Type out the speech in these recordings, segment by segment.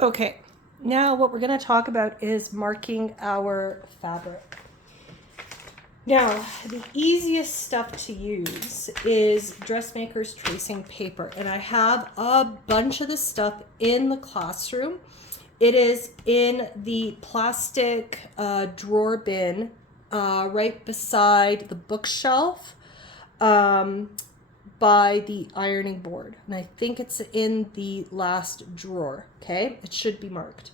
Okay, now what we're going to talk about is marking our fabric. Now, the easiest stuff to use is Dressmaker's tracing paper, and I have a bunch of this stuff in the classroom. It is in the plastic drawer bin right beside the bookshelf by the ironing board, and I think it's in the last drawer. Okay, it should be marked.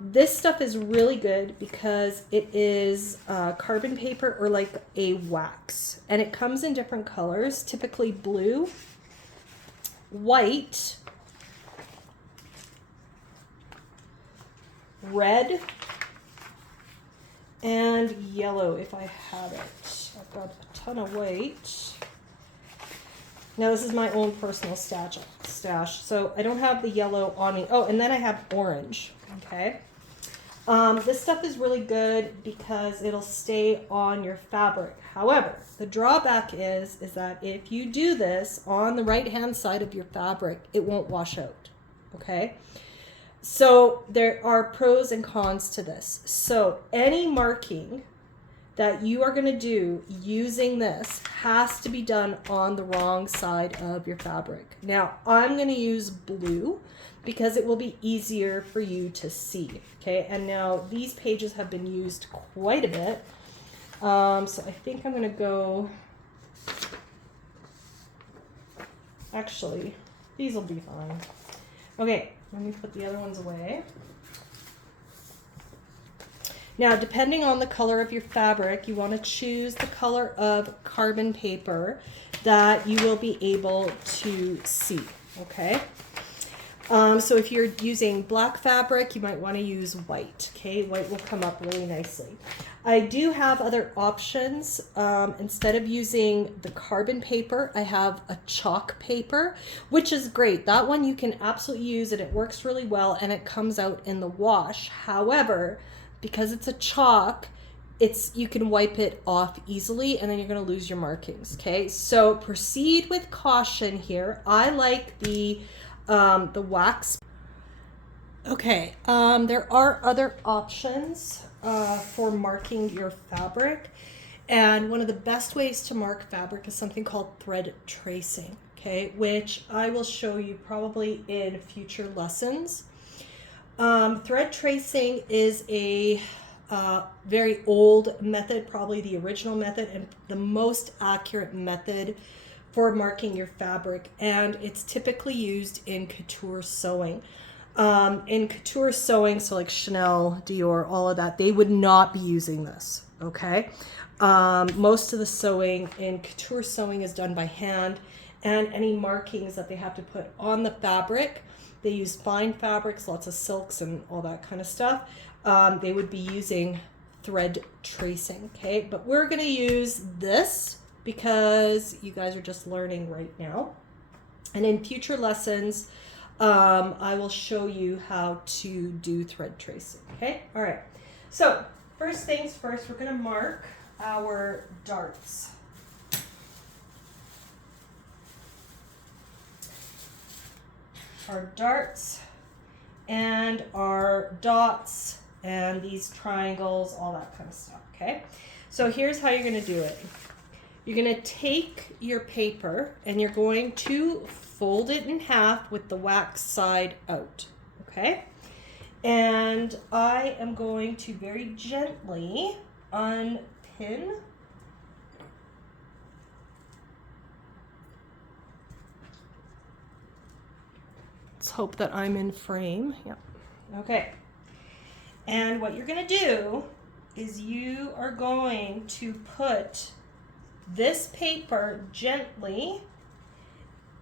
This stuff is really good because it is carbon paper or like a wax, and it comes in different colors, typically blue, white, red, and yellow if I have it. I've got a ton of white. Now this is my own personal stash, so I don't have the yellow on me. Oh, and then I have orange, okay? This stuff is really good because it'll stay on your fabric. However, the drawback is that if you do this on the right-hand side of your fabric, it won't wash out, okay? So there are pros and cons to this. So any marking that you are going to do using this has to be done on the wrong side of your fabric. Now, I'm going to use blue because it will be easier for you to see. Okay, and now these pages have been used quite a bit. So I think I'm going to go, actually, these will be fine. Okay, let me put the other ones away. Now, depending on the color of your fabric, you want to choose the color of carbon paper that you will be able to see, okay? So if you're using black fabric, you might want to use white, okay? White will come up really nicely. I do have other options. Instead of using the carbon paper, I have a chalk paper, which is great. That one you can absolutely use and it works really well and it comes out in the wash. However, because it's a chalk, you can wipe it off easily and then you're going to lose your markings, okay? So proceed with caution here. I like the wax. Okay, there are other options for marking your fabric, and one of the best ways to mark fabric is something called thread tracing, okay, which I will show you probably in future lessons. Thread tracing is a very old method, probably the original method and the most accurate method for marking your fabric, and it's typically used in couture sewing. In couture sewing, so like Chanel, Dior, all of that, they would not be using this, okay? Most of the sewing in couture sewing is done by hand, and any markings that they have to put on the fabric, they use fine fabrics, lots of silks and all that kind of stuff. They would be using thread tracing, okay? But we're gonna use this because you guys are just learning right now. And in future lessons, I will show you how to do thread tracing, okay? All right, so first things first, we're gonna mark our darts. Our darts and our dots and these triangles, all that kind of stuff, okay? So here's how you're gonna do it. You're gonna take your paper and you're going to fold it in half with the wax side out, okay? And I am going to very gently unpin Let's hope that I'm in frame. Yep. Okay. And what you're going to do is you are going to put this paper gently,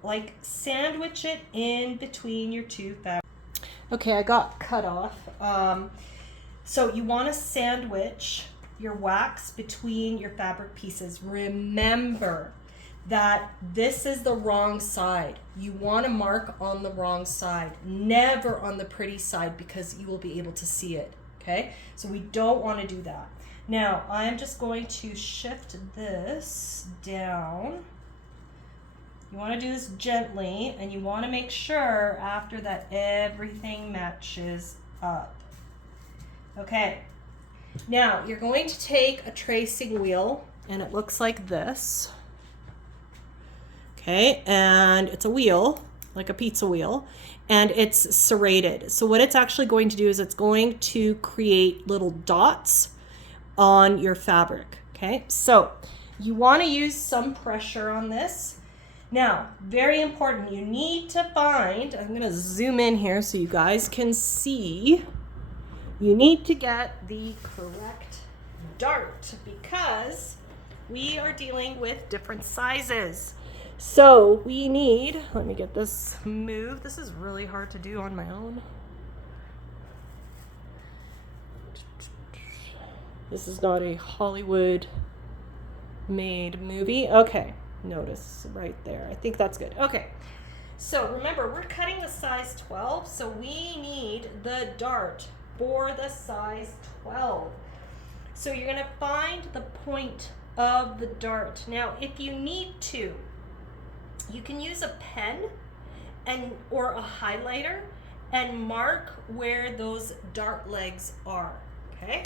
like sandwich it in between your two fabrics. Okay, I got cut off. So you want to sandwich your wax between your fabric pieces. Remember that this is the wrong side. You want to mark on the wrong side, never on the pretty side, because you will be able to see it, okay? So we don't want to do that. Now, I'm just going to shift this down. You want to do this gently, and you want to make sure after that everything matches up. Okay, now you're going to take a tracing wheel, and it looks like this. Okay, and it's a wheel, like a pizza wheel, and it's serrated. So what it's actually going to do is it's going to create little dots on your fabric. Okay, so you want to use some pressure on this. Now, very important, you need to find, I'm going to zoom in here so you guys can see, you need to get the correct dart because we are dealing with different sizes. So we need, let me get this moved. This is really hard to do on my own. This is not a Hollywood made movie. Okay, notice right there. I think that's good. Okay, so remember we're cutting the size 12, so we need the dart for the size 12. So you're going to find the point of the dart. Now, if you need to, you can use a pen or a highlighter and mark where those dart legs are, okay?